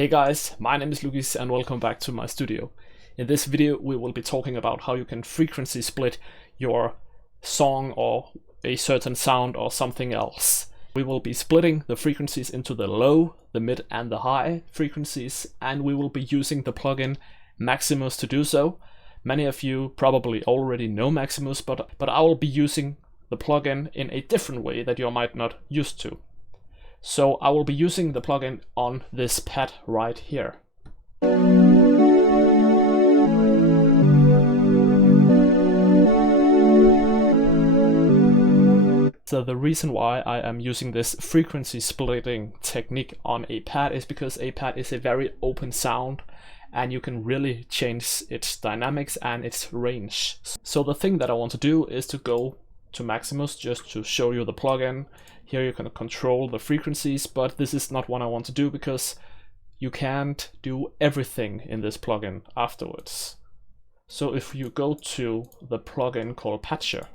Hey guys, my name is Lucas and welcome back to my studio. In this video we will be talking about how you can frequency split your song or a certain sound or something else. We will be splitting the frequencies into the low, the mid and the high frequencies, and we will be using the plugin Maximus to do so. Many of you probably already know Maximus, but I will be using the plugin in a different way that you might not used to. So I will be using the plugin on this pad right here. So the reason why I am using this frequency splitting technique on a pad is because a pad is a very open sound and you can really change its dynamics and its range. So the thing that I want to do is to go to Maximus just to show you the plugin. Here you can control the frequencies, but this is not what I want to do because you can't do everything in this plugin afterwards. So if you go to the plugin called Patcher,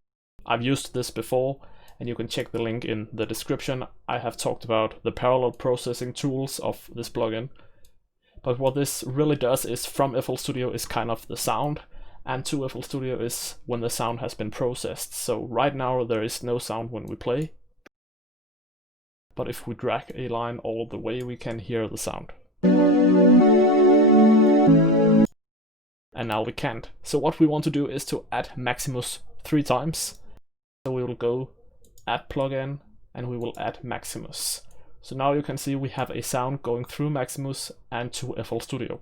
I've used this before and you can check the link in the description. I have talked about the parallel processing tools of this plugin. But what this really does is from FL Studio is kind of the sound, and to FL Studio is when the sound has been processed. So right now there is no sound when we play. But if we drag a line all the way, we can hear the sound. And now we can't. So what we want to do is to add Maximus 3 times. So we will go add plugin and we will add Maximus. So now you can see we have a sound going through Maximus and to FL Studio.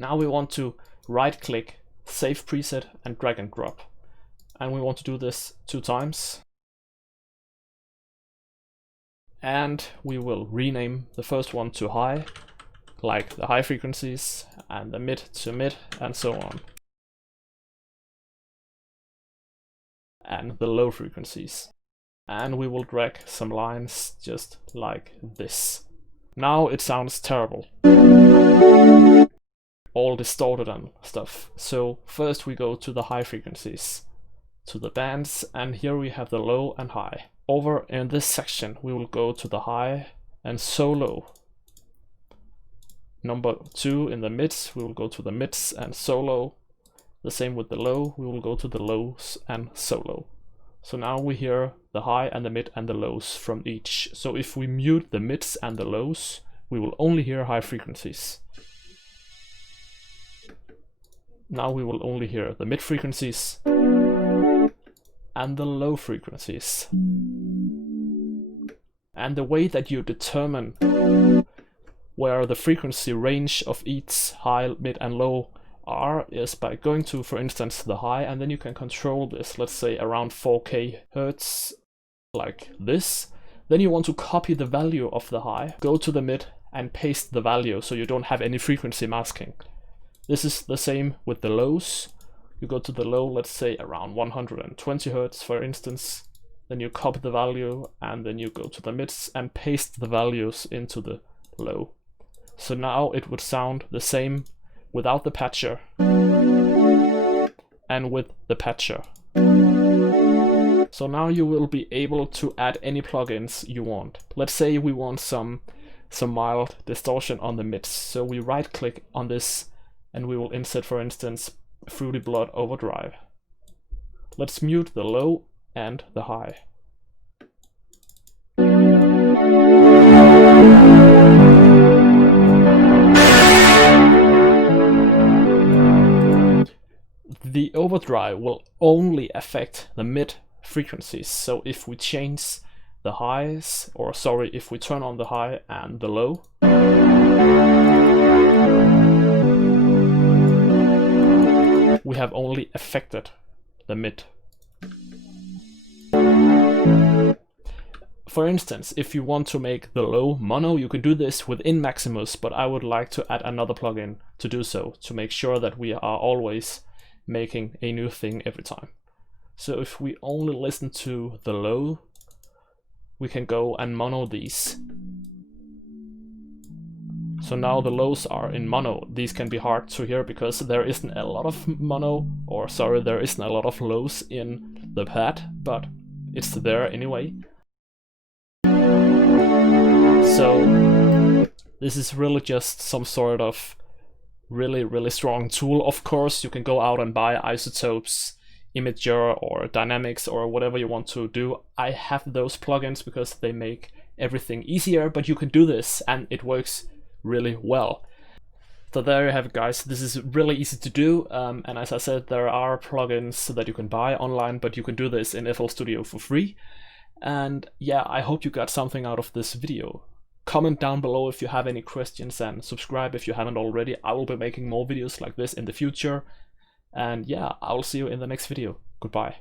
Now we want to right click, save preset and drag and drop. And we want to do this 2 times. And we will rename the first one to high, like the high frequencies, and the mid to mid, and so on. And the low frequencies. And we will drag some lines just like this. Now it sounds terrible. All distorted and stuff. So first we go to the high frequencies, to the bands, and here we have the low and high. Over in this section we will go to the high and solo. Number 2 in the mids, we will go to the mids and solo. The same with the low, we will go to the lows and solo. So now we hear the high and the mid and the lows from each. So if we mute the mids and the lows, we will only hear high frequencies. Now we will only hear the mid frequencies and the low frequencies. And the way that you determine where the frequency range of each high, mid and low are is by going to, for instance, the high, and then you can control this, let's say around 4K hertz, like this. Then you want to copy the value of the high, go to the mid and paste the value so you don't have any frequency masking. This is the same with the lows. You go to the low, let's say around 120 hertz for instance, then you copy the value and then you go to the mids and paste the values into the low. So now it would sound the same without the patcher and with the patcher. So now you will be able to add any plugins you want. Let's say we want some mild distortion on the mids. So we right click on this and we will insert, for instance, Fruity Blood Overdrive. Let's mute the low and the high. The overdrive will only affect the mid frequencies. So if we change the highs, or sorry, if we turn on the high and the low, we have only affected the mid. For instance, if you want to make the low mono, you can do this within Maximus, but I would like to add another plugin to do so, to make sure that we are always making a new thing every time. So if we only listen to the low, we can go and mono these. So now the lows are in mono. These can be hard to hear because there isn't a lot of mono, or sorry, there isn't a lot of lows in the pad, but it's there anyway. This is really just some sort of really strong tool. Of course, you can go out and buy Isotopes, Imager, or Dynamics, or whatever you want to do. I have those plugins because they make everything easier, but you can do this and it works really well. So there you have it, guys. This is really easy to do, and as I said, there are plugins that you can buy online, but you can do this in FL Studio for free. And yeah, I hope you got something out of this video. Comment down below if you have any questions, and subscribe if you haven't already. I will be making more videos like this in the future. And yeah, I will see you in the next video. Goodbye.